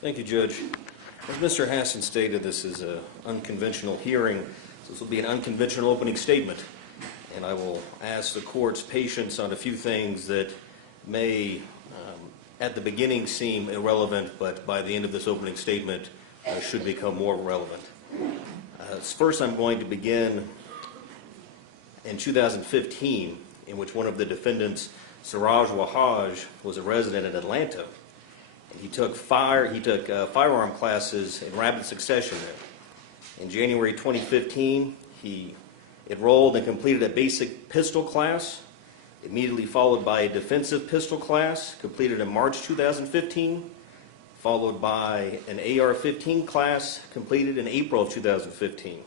Thank you, Judge. As Mr. Hassan stated, this is an unconventional hearing. So this will be an unconventional opening statement, and I will ask the court's patience on a few things that may, at the beginning, seem irrelevant, but by the end of this opening statement, should become more relevant. First, I'm going to begin in 2015, in which one of the defendants, Siraj Wahaj, was a resident in Atlanta. He took firearm classes in rapid succession there. In January 2015, he enrolled and completed a basic pistol class, immediately followed by a defensive pistol class, completed in March 2015, followed by an AR-15 class, completed in April of 2015.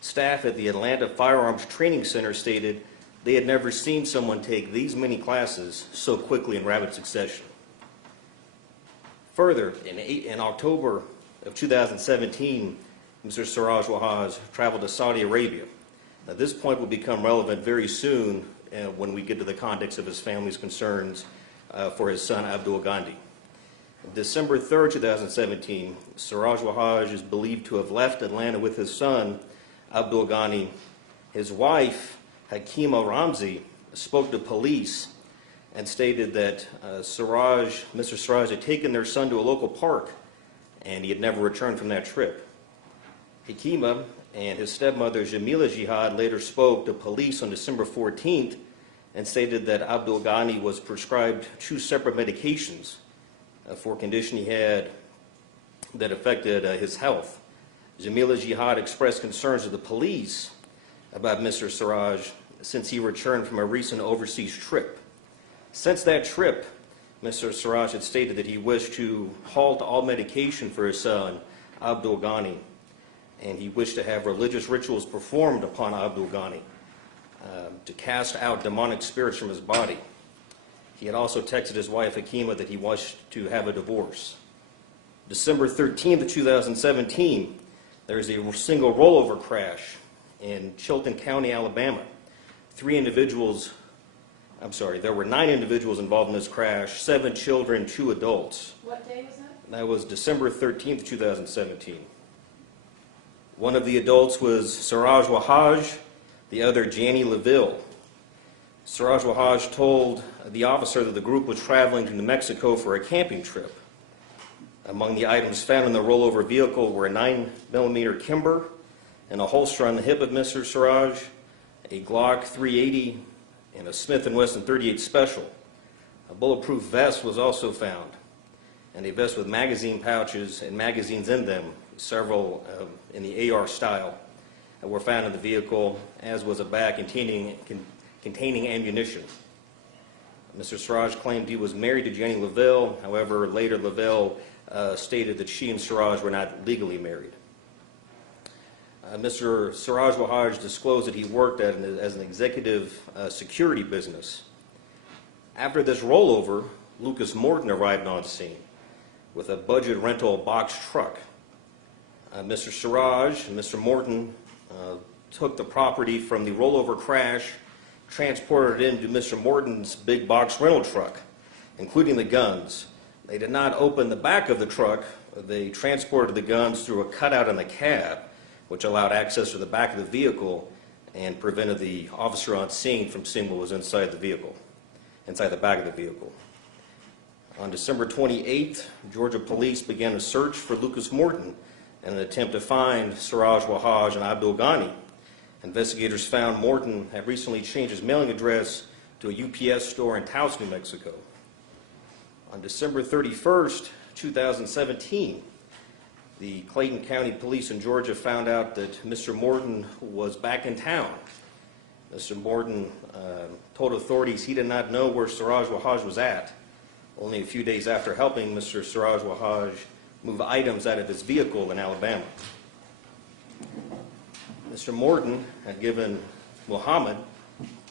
Staff at the Atlanta Firearms Training Center stated they had never seen someone take these many classes so quickly in rapid succession. Further, in October of 2017, Mr. Siraj Wahaj traveled to Saudi Arabia. Now, this point will become relevant very soon when we get to the context of his family's concerns for his son, Abdul Gandhi. December 3rd, 2017, Siraj Wahaj is believed to have left Atlanta with his son, Abdul Gandhi. His wife, Hakima Ramzi, spoke to police and stated that Mr. Siraj had taken their son to a local park and he had never returned from that trip. Hakima and his stepmother, Jamila Jihad, later spoke to police on December 14th and stated that Abdul Ghani was prescribed 2 separate medications for a condition he had that affected his health. Jamila Jihad expressed concerns to the police about Mr. Siraj since he returned from a recent overseas trip. Since that trip, Mr. Siraj had stated that he wished to halt all medication for his son, Abdul Ghani, and he wished to have religious rituals performed upon Abdul Ghani to cast out demonic spirits from his body. He had also texted his wife, Hakima, that he wished to have a divorce. December 13th of 2017, there is a single rollover crash in Chilton County, Alabama. There were 9 individuals involved in this crash, 7 children, 2 adults. What day was that? That was December 13th, 2017. One of the adults was Siraj Wahaj, the other Janie LaVille. Siraj Wahaj told the officer that the group was traveling to New Mexico for a camping trip. Among the items found in the rollover vehicle were a 9mm Kimber and a holster on the hip of Mr. Siraj, a Glock 380, and a Smith & Wesson 38 Special. A bulletproof vest was also found, and a vest with magazine pouches and magazines in them, several in the AR style, were found in the vehicle, as was a bag containing ammunition. Mr. Siraj claimed he was married to Jenny LaVille. However, later LaVille stated that she and Siraj were not legally married. Mr. Siraj Wahaj disclosed that he worked as an executive security business. After this rollover, Lucas Morton arrived on scene with a budget rental box truck. Mr. Siraj and Mr. Morton took the property from the rollover crash, transported it into Mr. Morton's big box rental truck, including the guns. They did not open the back of the truck. They transported the guns through a cutout in the cab, which allowed access to the back of the vehicle and prevented the officer on scene from seeing what was inside the back of the vehicle. On December 28th, Georgia police began a search for Lucas Morton in an attempt to find Siraj Wahaj and Abdul Ghani. Investigators found Morton had recently changed his mailing address to a UPS store in Taos, New Mexico. On December 31st, 2017, the Clayton County Police in Georgia found out that Mr. Morton was back in town. Mr. Morton told authorities he did not know where Siraj Wahaj was at, only a few days after helping Mr. Siraj Wahaj move items out of his vehicle in Alabama. Mr. Morton had given Muhammad,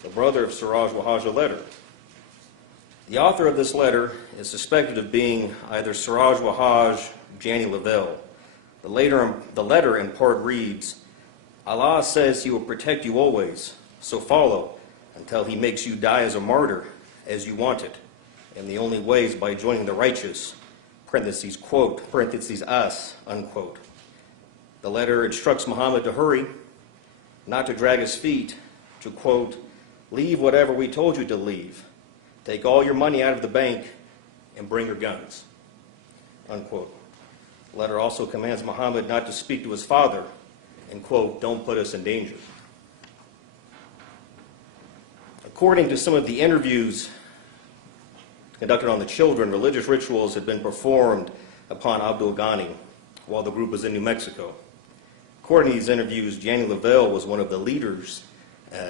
the brother of Siraj Wahaj, a letter. The author of this letter is suspected of being either Siraj Wahaj or Janie LaVille. The letter in part reads, "Allah says he will protect you always, so follow until he makes you die as a martyr, as you want it. And the only way is by joining the righteous. parentheses, quote, parentheses, us, unquote. The letter instructs Muhammad to hurry, not to drag his feet, to, quote, leave whatever we told you to leave. Take all your money out of the bank and bring your guns, unquote. The letter also commands Muhammad not to speak to his father and, quote, don't put us in danger. According to some of the interviews conducted on the children, religious rituals had been performed upon Abdul Ghani while the group was in New Mexico. According to these interviews, Janny Lavelle was one of the leaders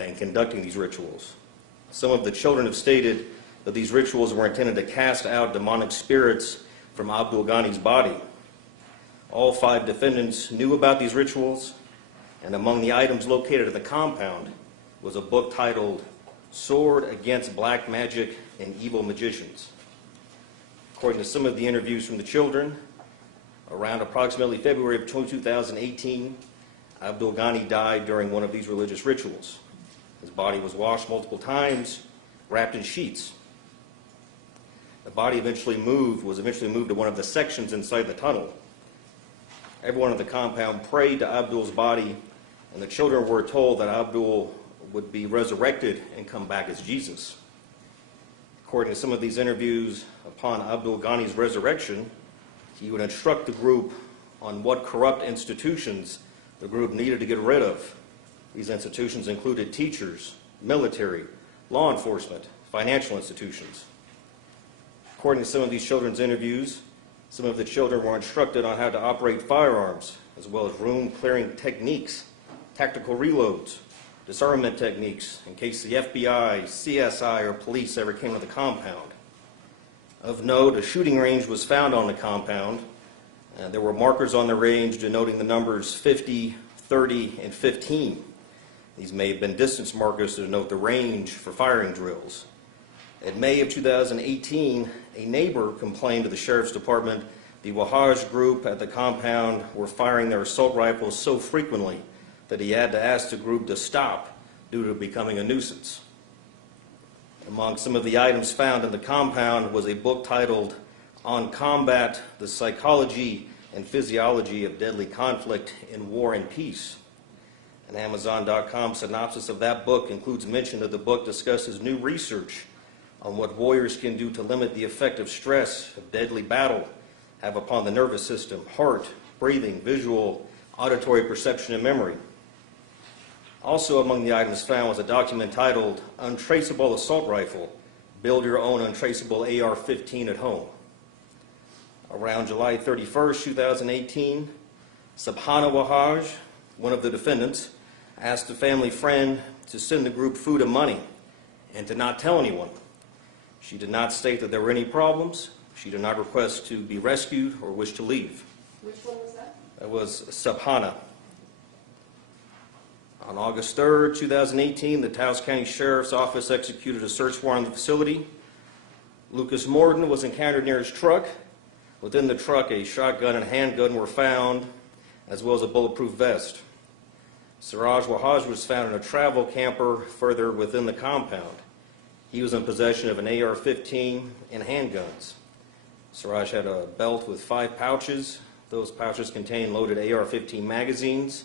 in conducting these rituals. Some of the children have stated that these rituals were intended to cast out demonic spirits from Abdul Ghani's body. All 5 defendants knew about these rituals, and among the items located at the compound was a book titled Sword Against Black Magic and Evil Magicians. According to some of the interviews from the children, around approximately February of 2018, Abdul Ghani died during one of these religious rituals. His body was washed multiple times, wrapped in sheets. The body was eventually moved to one of the sections inside the tunnel. Everyone in the compound prayed to Abdul's body, and the children were told that Abdul would be resurrected and come back as Jesus. According to some of these interviews, upon Abdul Ghani's resurrection, he would instruct the group on what corrupt institutions the group needed to get rid of. These institutions included teachers, military, law enforcement, financial institutions. According to some of these children's interviews, some of the children were instructed on how to operate firearms, as well as room clearing techniques, tactical reloads, disarmament techniques, in case the FBI, CSI, or police ever came to the compound. Of note, a shooting range was found on the compound. There were markers on the range denoting the numbers 50, 30, and 15. These may have been distance markers to denote the range for firing drills. In May of 2018, a neighbor complained to the Sheriff's Department the Wahaj group at the compound were firing their assault rifles so frequently that he had to ask the group to stop due to becoming a nuisance. Among some of the items found in the compound was a book titled On Combat, the Psychology and Physiology of Deadly Conflict in War and Peace. An Amazon.com synopsis of that book includes mention that the book discusses new research on what warriors can do to limit the effect of stress of deadly battle have upon the nervous system, heart, breathing, visual, auditory perception, and memory. Also among the items found was a document titled Untraceable Assault Rifle, Build Your Own Untraceable AR-15 at Home. Around July 31st, 2018, Subhana Wahaj, one of the defendants, asked a family friend to send the group food and money and to not tell anyone. She did not state that there were any problems. She did not request to be rescued or wish to leave. Which one was that? That was Subhana. On August 3rd, 2018, the Taos County Sheriff's Office executed a search warrant on the facility. Lucas Morton was encountered near his truck. Within the truck, a shotgun and handgun were found, as well as a bulletproof vest. Siraj Wahaj was found in a travel camper further within the compound. He was in possession of an AR-15 and handguns. Siraj had a belt with 5 pouches. Those pouches contained loaded AR-15 magazines,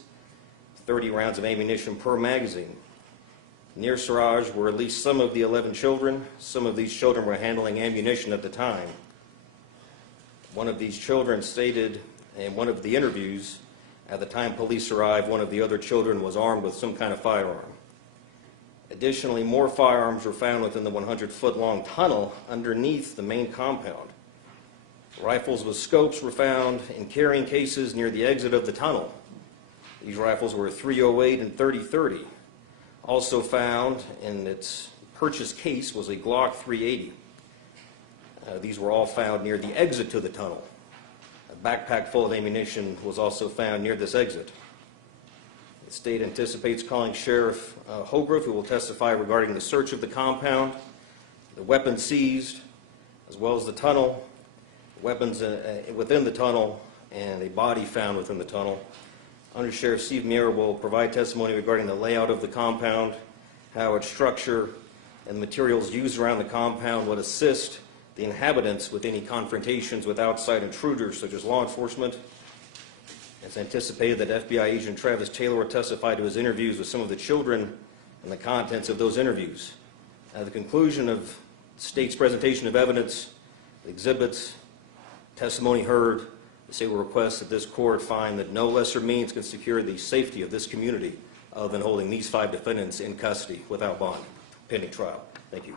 30 rounds of ammunition per magazine. Near Siraj were at least some of the 11 children. Some of these children were handling ammunition at the time. One of these children stated in one of the interviews, at the time police arrived, one of the other children was armed with some kind of firearm. Additionally, more firearms were found within the 100-foot-long tunnel underneath the main compound. Rifles with scopes were found in carrying cases near the exit of the tunnel. These rifles were 308 and 30-30. Also found in its purchase case was a Glock 380. These were all found near the exit to the tunnel. A backpack full of ammunition was also found near this exit. The state anticipates calling Sheriff Hogrove, who will testify regarding the search of the compound, the weapons seized, as well as the tunnel, weapons within the tunnel, and a body found within the tunnel. Under Sheriff Steve Muir will provide testimony regarding the layout of the compound, how its structure and materials used around the compound would assist the inhabitants with any confrontations with outside intruders such as law enforcement. It's anticipated that FBI agent Travis Taylor will testify to his interviews with some of the children and the contents of those interviews. At the conclusion of the state's presentation of evidence, exhibits, testimony heard, the state will request that this court find that no lesser means can secure the safety of this community other than holding these 5 defendants in custody without bond pending trial. Thank you.